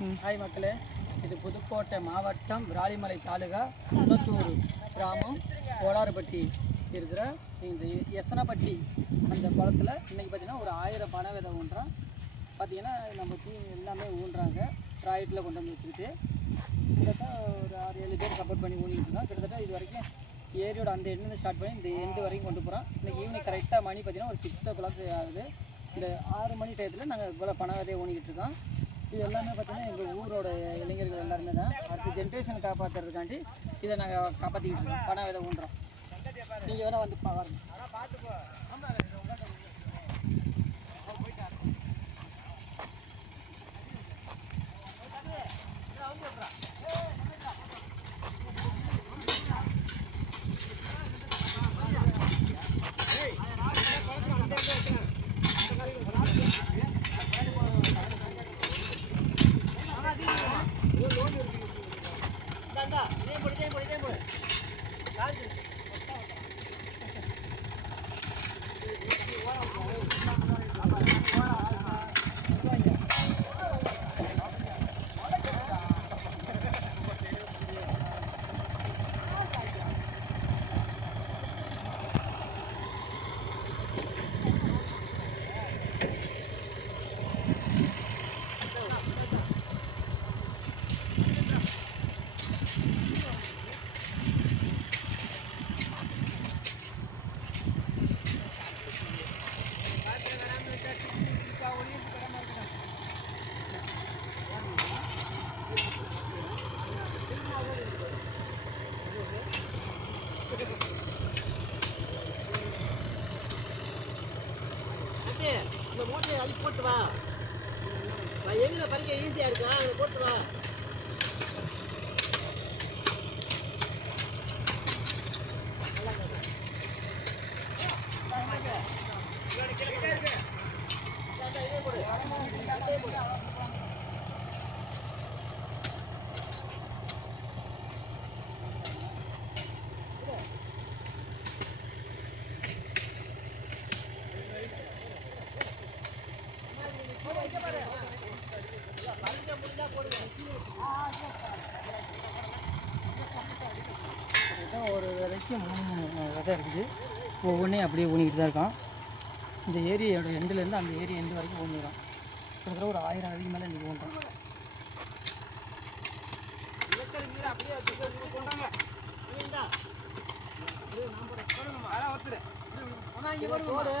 Hi மக்களே இது புதுக்கோட்டை மாவட்டம் விராலிமலை தாலுகா குளத்தூர் கிராமம் கோடாரப்பட்டி இருக்கிற இந்த எசனப்பட்டி அந்த குளத்துல இன்றைக்கி பார்த்தீங்கன்னா ஒரு ஆயிரம் பனை விதை ஊன்றான் பார்த்தீங்கன்னா நம்ம டீம் எல்லாமே ஊன்றாங்க. ப்ராஜெக்டில் கொண்டு வந்து வச்சுக்கிட்டு கிட்டத்தட்ட ஒரு ஆறு ஏழு பேர் சப்போர்ட் பண்ணி ஊனிட்டு இருக்கோம். கிட்டத்தட்ட இது வரைக்கும் ஏரியோட அந்த எண்ட்லேருந்து ஸ்டார்ட் பண்ணி இந்த எண்டு வரைக்கும் கொண்டு போகிறோம் இன்றைக்கி ஈவினிங் கரெக்டாக மணி பார்த்திங்கன்னா ஒரு சிக்ஸ் ஓ கிளாக் ஆகுது. இந்த ஆறு மணி டயத்தில் நாங்கள் இவ்வளோ பண விதையை ஊனிக்கிட்டு இருக்கோம். இது எல்லாமே பார்த்தீங்கன்னா எங்கள் ஊரோட இளைஞர்கள் எல்லாருமே தான். அடுத்த ஜென்ரேஷன் காப்பாற்றுறதுக்காண்டி இதை நாங்கள் காப்பாற்றிக்கிட்டு இருக்கோம். பணம் விதை ஊன்றோம் நீங்கள் வேணால் வந்து பாருங்கள் 간다. 내버려, 내버려, 내버려. 나한테. இந்த மூட்டையை அள்ளி போட்டு வா நான் எங்க பறிக்க ஈஸியா இருக்கா அதை போட்டு வா கிட்டத்தட்ட ஒரு வரைக்கும் மூணு விதை இருக்குது. ஒவ்வொன்றையும் அப்படியே ஊனிக்கிட்டு தான் இருக்கான். இந்த ஏரியோட எண்டுலேருந்து அந்த ஏரி எண்டு வரைக்கும் ஊனிடும் கிட்டத்தட்ட ஒரு ஆயிரம் அடிக்கு மேலே இன்றைக்கி ஊன்றோம் போடு